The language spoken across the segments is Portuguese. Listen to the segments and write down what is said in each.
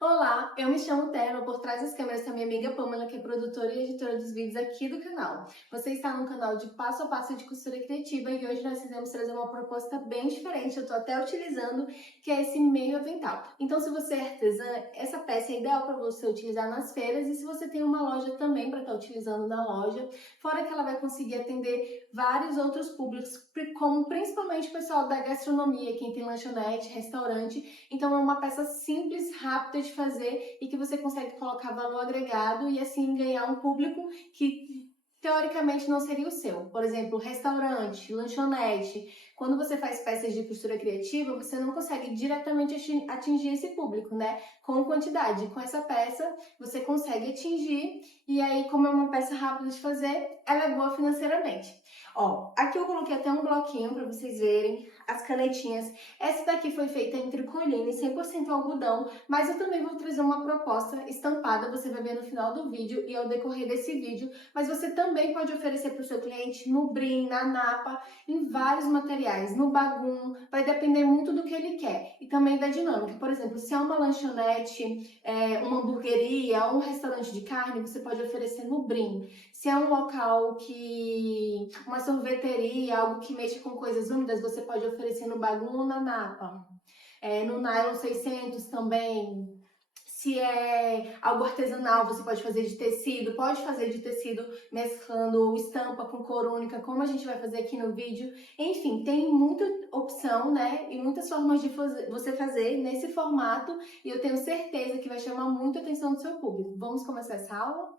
Olá, eu me chamo Thelma, por trás das câmeras está minha amiga Pamela, que é produtora e editora dos vídeos aqui do canal. Você está no canal de passo a passo de costura criativa e hoje nós quisemos trazer uma proposta bem diferente, eu estou até utilizando, que é esse meio avental. Então, se você é artesã, essa peça é ideal para você utilizar nas feiras e se você tem uma loja também para estar utilizando na loja, fora que ela vai conseguir atender vários outros públicos, como principalmente o pessoal da gastronomia, quem tem lanchonete, restaurante. Então é uma peça simples, rápida de fazer e que você consegue colocar valor agregado e assim ganhar um público que teoricamente não seria o seu. Por exemplo, restaurante, lanchonete. Quando você faz peças de costura criativa, você não consegue diretamente atingir esse público, né? Com quantidade. Com essa peça, você consegue atingir e aí, como é uma peça rápida de fazer, ela é boa financeiramente. Ó, aqui eu coloquei até um bloquinho para vocês verem as canetinhas. Essa daqui foi feita em tricoline, 100% algodão, mas eu também vou trazer uma proposta estampada, você vai ver no final do vídeo e ao decorrer desse vídeo, mas você também pode oferecer para o seu cliente no brim, na napa, em vários materiais, no bagum, vai depender muito do que ele quer e também da dinâmica. Por exemplo, se é uma lanchonete, uma hamburgueria, um restaurante de carne, você pode oferecer no brim. Se é um local que... uma sorveteria, algo que mexa com coisas úmidas, você pode oferecer no bagum ou na napa. No nylon 600 também. Se é algo artesanal, você pode fazer de tecido, pode fazer de tecido mesclando estampa com cor única, como a gente vai fazer aqui no vídeo. Enfim, tem muita opção, né? E muitas formas de você fazer nesse formato e eu tenho certeza que vai chamar muito a atenção do seu público. Vamos começar essa aula?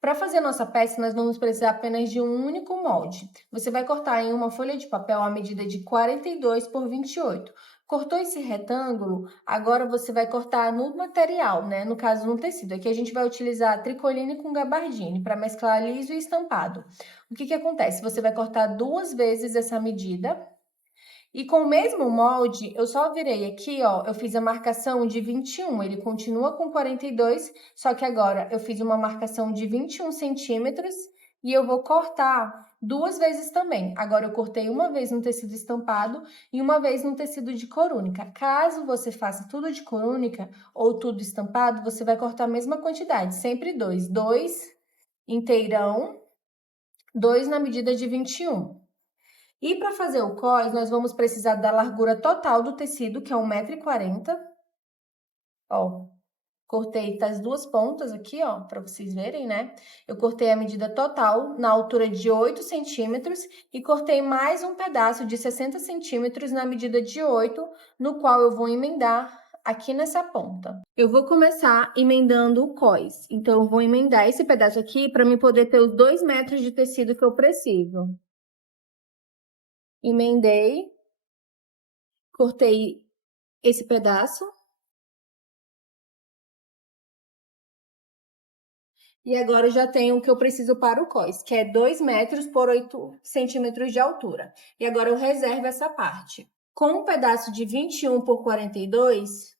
Para fazer a nossa peça, nós vamos precisar apenas de um único molde. Você vai cortar em uma folha de papel a medida de 42 por 28. Cortou esse retângulo, agora você vai cortar no material, né? No caso, no tecido. Aqui a gente vai utilizar tricoline com gabardine para mesclar liso e estampado. O que acontece? Você vai cortar duas vezes essa medida. E com o mesmo molde, eu só virei aqui, ó, eu fiz a marcação de 21, ele continua com 42, só que agora eu fiz uma marcação de 21 centímetros e eu vou cortar duas vezes também. Agora eu cortei uma vez no tecido estampado e uma vez no tecido de cor única. Caso você faça tudo de cor única ou tudo estampado, você vai cortar a mesma quantidade, sempre dois. Dois inteirão, dois na medida de 21. E para fazer o cós, nós vamos precisar da largura total do tecido, que é 1,40 m. Ó, cortei das duas pontas aqui, ó, para vocês verem, né? Eu cortei a medida total na altura de 8 centímetros e cortei mais um pedaço de 60 centímetros na medida de 8, no qual eu vou emendar aqui nessa ponta. Eu vou começar emendando o cós. Então, eu vou emendar esse pedaço aqui para me poder ter os 2 metros de tecido que eu preciso. Emendei. Cortei esse pedaço. E agora eu já tenho o que eu preciso para o cós, que é 2 metros por 8 centímetros de altura. E agora eu reservo essa parte. Com um pedaço de 21 por 42,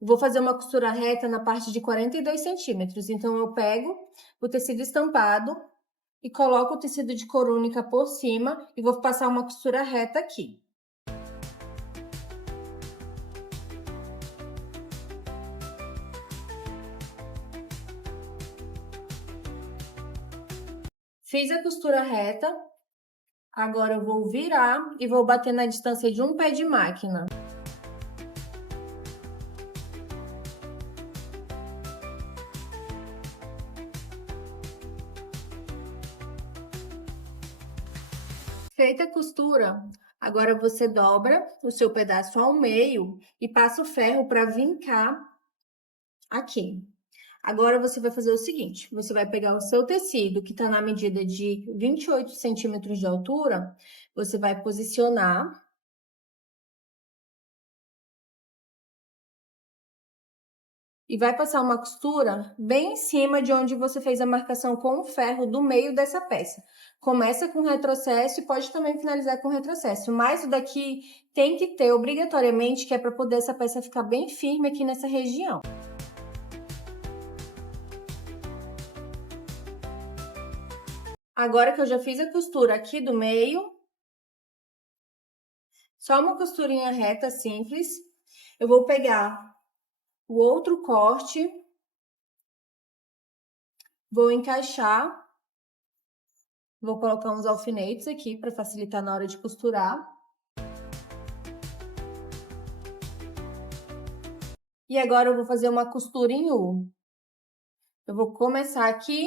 vou fazer uma costura reta na parte de 42 centímetros. Então, eu pego o tecido estampado e coloco o tecido de cor única por cima e vou passar uma costura reta aqui. Fiz a costura reta, agora eu vou virar e vou bater na distância de um pé de máquina. Feita a costura, agora você dobra o seu pedaço ao meio e passa o ferro para vincar aqui. Agora você vai fazer o seguinte, você vai pegar o seu tecido, que está na medida de 28 centímetros de altura, você vai posicionar e vai passar uma costura bem em cima de onde você fez a marcação com o ferro do meio dessa peça. Começa com retrocesso e pode também finalizar com retrocesso, mas o daqui tem que ter obrigatoriamente, que é para poder essa peça ficar bem firme aqui nessa região. Agora que eu já fiz a costura aqui do meio, só uma costurinha reta simples, eu vou pegar o outro corte, vou encaixar, vou colocar uns alfinetes aqui para facilitar na hora de costurar. E agora eu vou fazer uma costura em U. Eu vou começar aqui,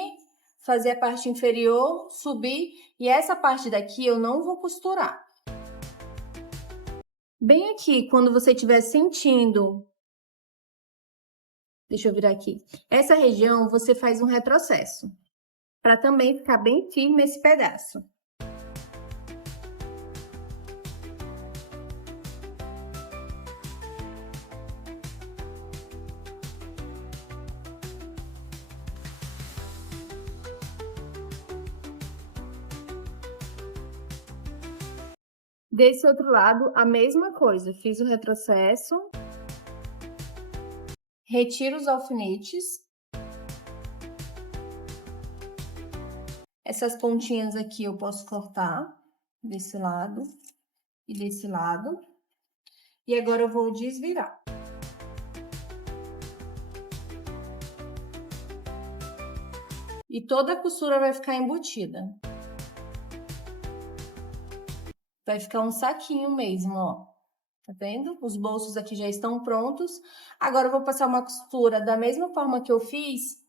fazer a parte inferior, subir, e essa parte daqui eu não vou costurar. Bem aqui, quando você estiver sentindo... Deixa eu virar aqui. Essa região, você faz um retrocesso, para também ficar bem firme esse pedaço. Desse outro lado, a mesma coisa. Fiz o retrocesso. Retiro os alfinetes. Essas pontinhas aqui eu posso cortar desse lado e desse lado. E agora eu vou desvirar. E toda a costura vai ficar embutida. Vai ficar um saquinho mesmo, ó. Tá vendo? Os bolsos aqui já estão prontos. Agora eu vou passar uma costura da mesma forma que eu fiz,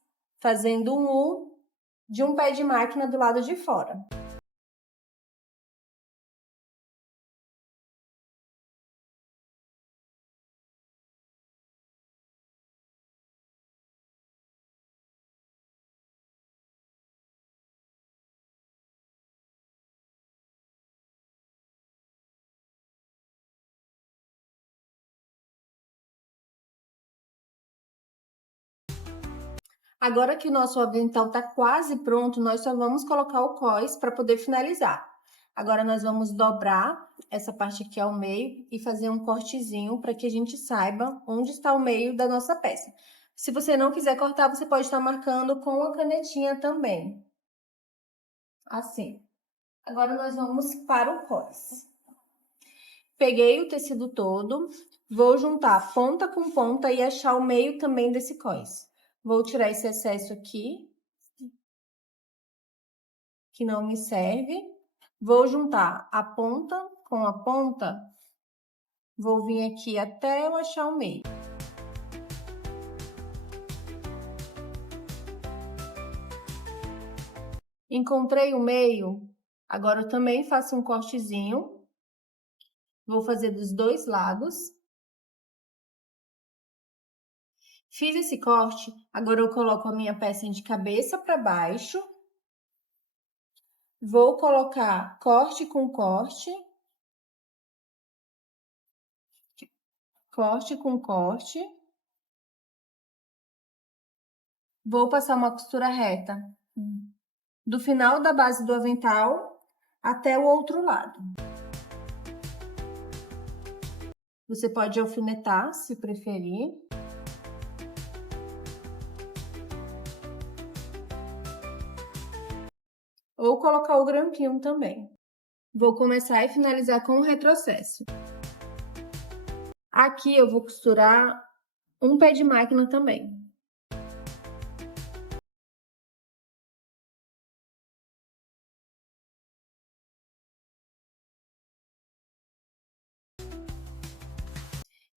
fazendo um U de um pé de máquina do lado de fora. Agora que o nosso avental está quase pronto, nós só vamos colocar o cós para poder finalizar. Agora nós vamos dobrar essa parte aqui ao meio e fazer um cortezinho para que a gente saiba onde está o meio da nossa peça. Se você não quiser cortar, você pode estar marcando com a canetinha também. Assim. Agora nós vamos para o cós. Peguei o tecido todo, vou juntar ponta com ponta e achar o meio também desse cós. Vou tirar esse excesso aqui, que não me serve. Vou juntar a ponta com a ponta, vou vir aqui até eu achar o meio. Encontrei o meio, agora eu também faço um cortezinho. Vou fazer dos dois lados. Fiz esse corte, agora eu coloco a minha peça de cabeça para baixo. Vou colocar corte com corte. Corte com corte. Vou passar uma costura reta do final da base do avental até o outro lado. Você pode alfinetar, se preferir. Ou colocar o grampeão também. Vou começar e finalizar com o retrocesso. Aqui eu vou costurar um pé de máquina também.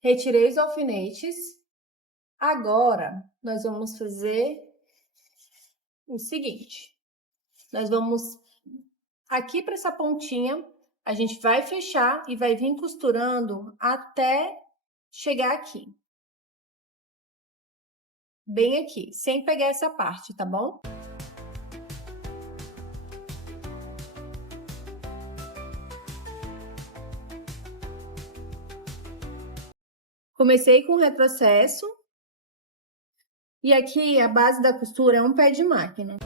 Retirei os alfinetes. Agora, nós vamos fazer o seguinte. Nós vamos aqui para essa pontinha, a gente vai fechar e vai vir costurando até chegar aqui. Bem aqui, sem pegar essa parte, tá bom? Comecei com o retrocesso. E aqui a base da costura é um pé de máquina.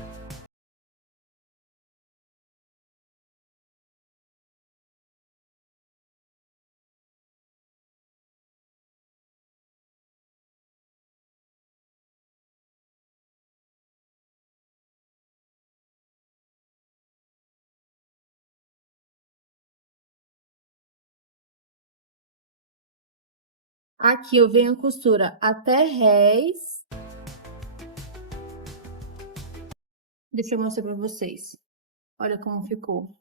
Aqui eu venho a costura até rés. Deixa eu mostrar pra vocês. Olha como ficou.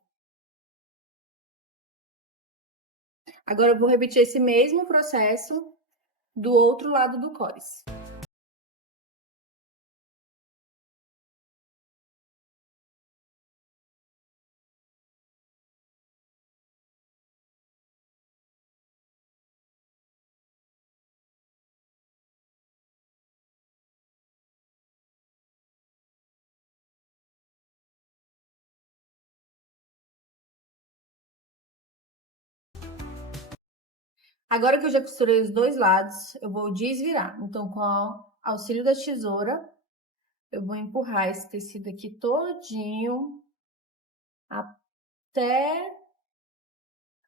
Agora eu vou repetir esse mesmo processo do outro lado do cós. Agora que eu já costurei os dois lados, eu vou desvirar. Então, com o auxílio da tesoura, eu vou empurrar esse tecido aqui todinho até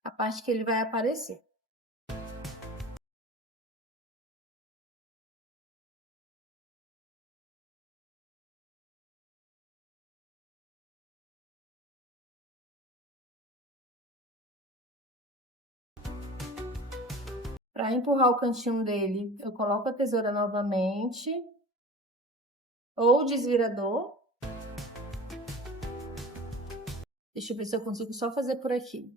a parte que ele vai aparecer. Para empurrar o cantinho dele, eu coloco a tesoura novamente, ou o desvirador. Deixa eu ver se eu consigo só fazer por aqui.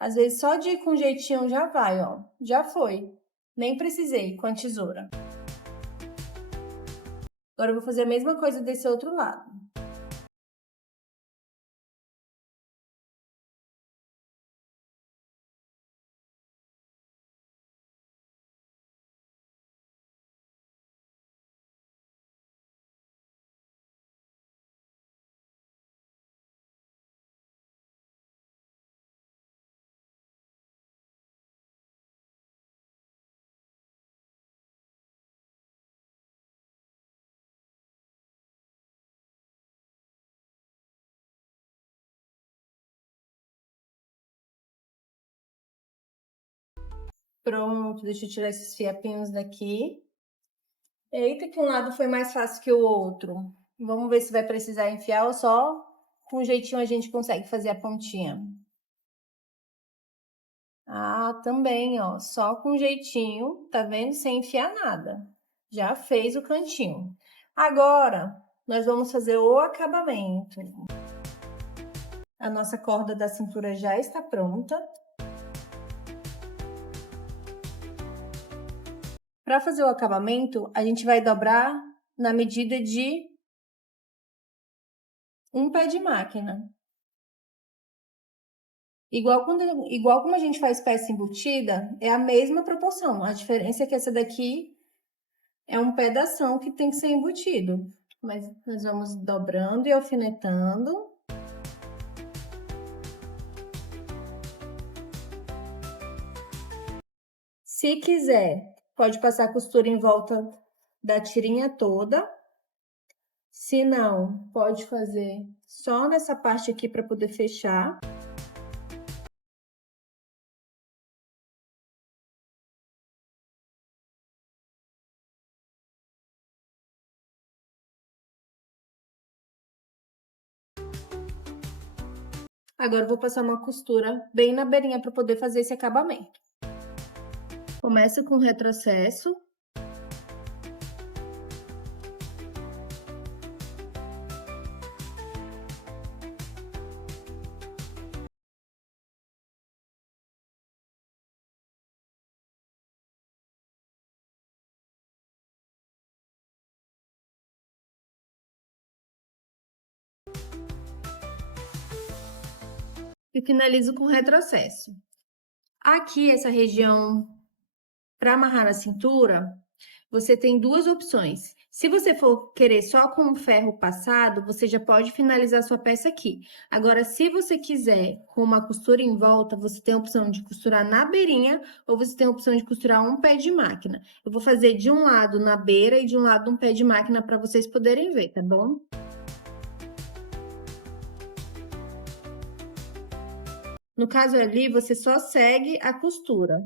Às vezes só de ir com jeitinho já vai, ó. Já foi. Nem precisei com a tesoura. Agora eu vou fazer a mesma coisa desse outro lado. Pronto, deixa eu tirar esses fiapinhos daqui. Eita, que um lado foi mais fácil que o outro. Vamos ver se vai precisar enfiar ou só com jeitinho a gente consegue fazer a pontinha. Ah, também, ó, só com jeitinho, tá vendo? Sem enfiar nada. Já fez o cantinho. Agora, nós vamos fazer o acabamento. A nossa corda da cintura já está pronta. Para fazer o acabamento, a gente vai dobrar na medida de um pé de máquina. Igual como a gente faz peça embutida, é a mesma proporção. A diferença é que essa daqui é um pedação que tem que ser embutido. Mas nós vamos dobrando e alfinetando. Se quiser, pode passar a costura em volta da tirinha toda. Se não, pode fazer só nessa parte aqui para poder fechar. Agora eu vou passar uma costura bem na beirinha para poder fazer esse acabamento. Começa com retrocesso. E finalizo com retrocesso. Aqui, essa região, para amarrar na cintura, você tem duas opções. Se você for querer só com o ferro passado, você já pode finalizar sua peça aqui. Agora, se você quiser com uma costura em volta, você tem a opção de costurar na beirinha ou você tem a opção de costurar um pé de máquina. Eu vou fazer de um lado na beira e de um lado um pé de máquina para vocês poderem ver, tá bom? No caso ali, você só segue a costura.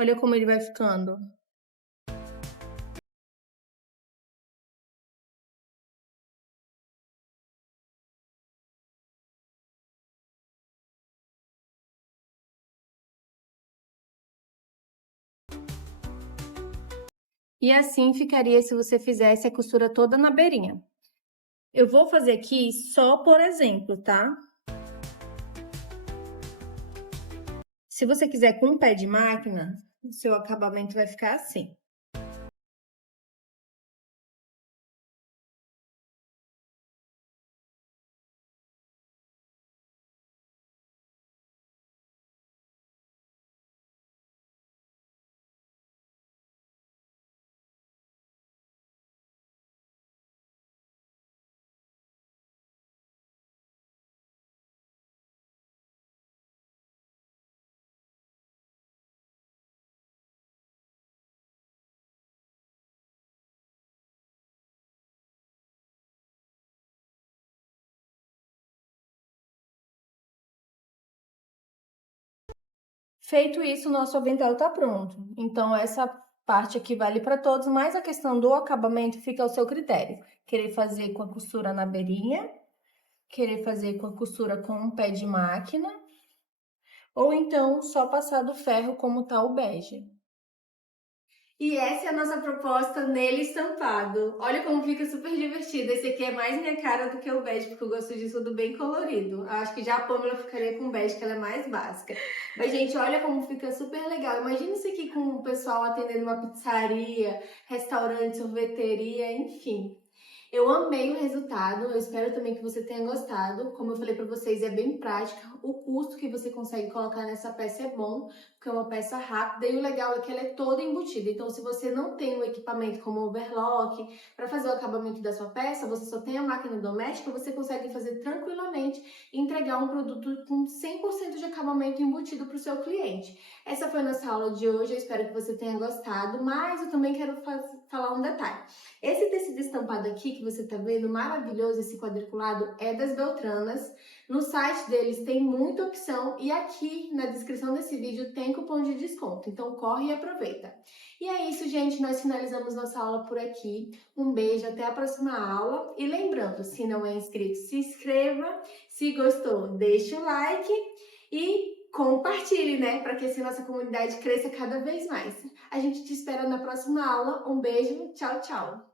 Olha como ele vai ficando. E assim ficaria se você fizesse a costura toda na beirinha. Eu vou fazer aqui só por exemplo, tá? Se você quiser com um pé de máquina, o seu acabamento vai ficar assim. Feito isso, o nosso avental tá pronto. Então, essa parte aqui vale para todos, mas a questão do acabamento fica ao seu critério. Querer fazer com a costura na beirinha, querer fazer com a costura com um pé de máquina, ou então só passar do ferro como tá o bege. E essa é a nossa proposta nele estampado. Olha como fica super divertido. Esse aqui é mais minha cara do que o bege, porque eu gosto de tudo bem colorido. Acho que já a Pamela ficaria com bege, que ela é mais básica. Mas, gente, olha como fica super legal. Imagina isso aqui com o pessoal atendendo uma pizzaria, restaurante, sorveteria, enfim. Eu amei o resultado, eu espero também que você tenha gostado. Como eu falei para vocês, é bem prática. O custo que você consegue colocar nessa peça é bom, porque é uma peça rápida e o legal é que ela é toda embutida. Então, se você não tem um equipamento como overlock para fazer o acabamento da sua peça, você só tem a máquina doméstica, você consegue fazer tranquilamente e entregar um produto com 100% de acabamento embutido para o seu cliente. Essa foi a nossa aula de hoje, eu espero que você tenha gostado, mas eu também quero falar um detalhe. Esse tecido estampado aqui que você tá vendo, maravilhoso, esse quadriculado, é das Beltranas. No site deles tem muita opção e aqui na descrição desse vídeo tem cupom de desconto, então corre e aproveita. E é isso, gente, nós finalizamos nossa aula por aqui. Um beijo, até a próxima aula. E lembrando, se não é inscrito, se inscreva. Se gostou, deixa o like e compartilhe, né? Para que assim nossa comunidade cresça cada vez mais. A gente te espera na próxima aula. Um beijo, tchau, tchau!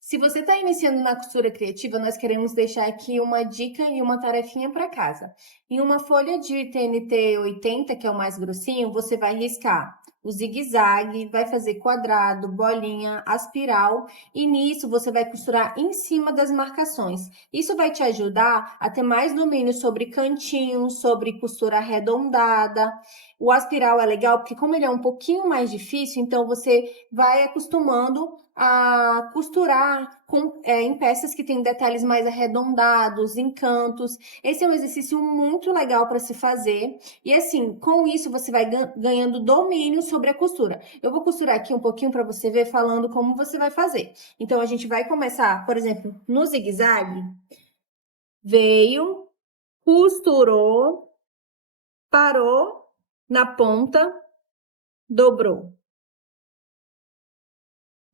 Se você está iniciando na costura criativa, nós queremos deixar aqui uma dica e uma tarefinha para casa. Em uma folha de TNT 80, que é o mais grossinho, você vai riscar o zigue-zague, vai fazer quadrado, bolinha, aspiral e nisso você vai costurar em cima das marcações. Isso vai te ajudar a ter mais domínio sobre cantinhos, sobre costura arredondada. O aspiral é legal porque como ele é um pouquinho mais difícil, então você vai acostumando a costurar em peças que têm detalhes mais arredondados, em cantos. Esse é um exercício muito legal para se fazer. E assim, com isso você vai ganhando domínio sobre a costura. Eu vou costurar aqui um pouquinho para você ver falando como você vai fazer. Então, a gente vai começar, por exemplo, no zigue-zague. Veio, costurou, parou na ponta, dobrou.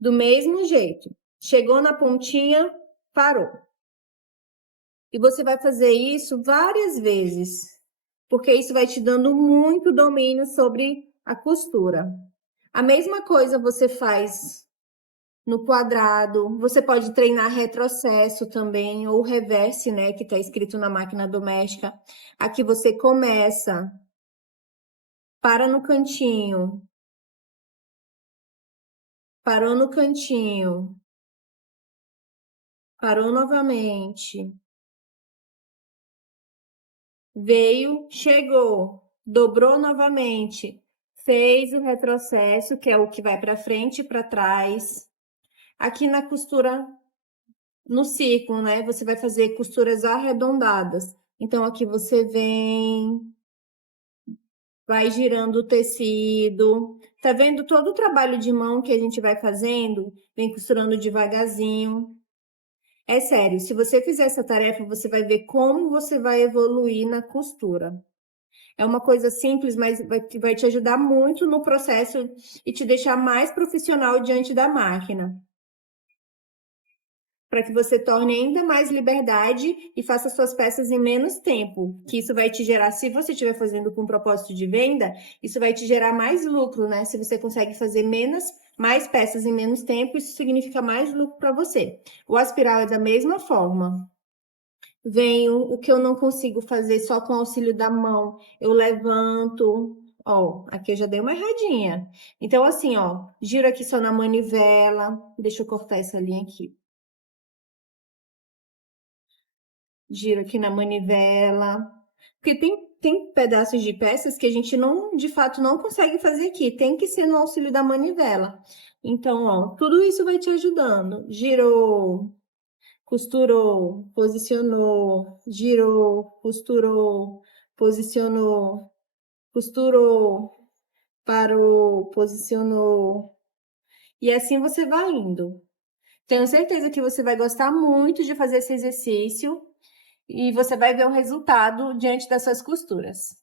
Do mesmo jeito. Chegou na pontinha, parou. E você vai fazer isso várias vezes, porque isso vai te dando muito domínio sobre a costura. A mesma coisa você faz no quadrado, você pode treinar retrocesso também, ou reverse, né, que tá escrito na máquina doméstica. Aqui você começa, para no cantinho, parou no cantinho, parou novamente. Veio, chegou, dobrou novamente, fez o retrocesso, que é o que vai para frente e para trás. Aqui na costura, no círculo, né? Você vai fazer costuras arredondadas. Então, aqui você vem, vai girando o tecido. Tá vendo todo o trabalho de mão que a gente vai fazendo? Vem costurando devagarzinho. É sério, se você fizer essa tarefa, você vai ver como você vai evoluir na costura. É uma coisa simples, mas vai te ajudar muito no processo e te deixar mais profissional diante da máquina. Para que você torne ainda mais liberdade e faça suas peças em menos tempo. Que isso vai te gerar, se você estiver fazendo com propósito de venda, isso vai te gerar mais lucro, né? Se você consegue fazer mais peças em menos tempo, isso significa mais lucro para você. O aspiral é da mesma forma. Venho, o que eu não consigo fazer só com o auxílio da mão, eu levanto, ó, aqui eu já dei uma erradinha. Então, assim, ó, giro aqui só na manivela, deixa eu cortar essa linha aqui. Giro aqui na manivela, porque tem pedaços de peças que a gente não, de fato, não consegue fazer aqui, tem que ser no auxílio da manivela. Então, ó, tudo isso vai te ajudando. Girou, costurou, posicionou, girou, costurou, posicionou, costurou, parou, posicionou. E assim você vai indo. Tenho certeza que você vai gostar muito de fazer esse exercício e você vai ver o resultado diante das suas costuras.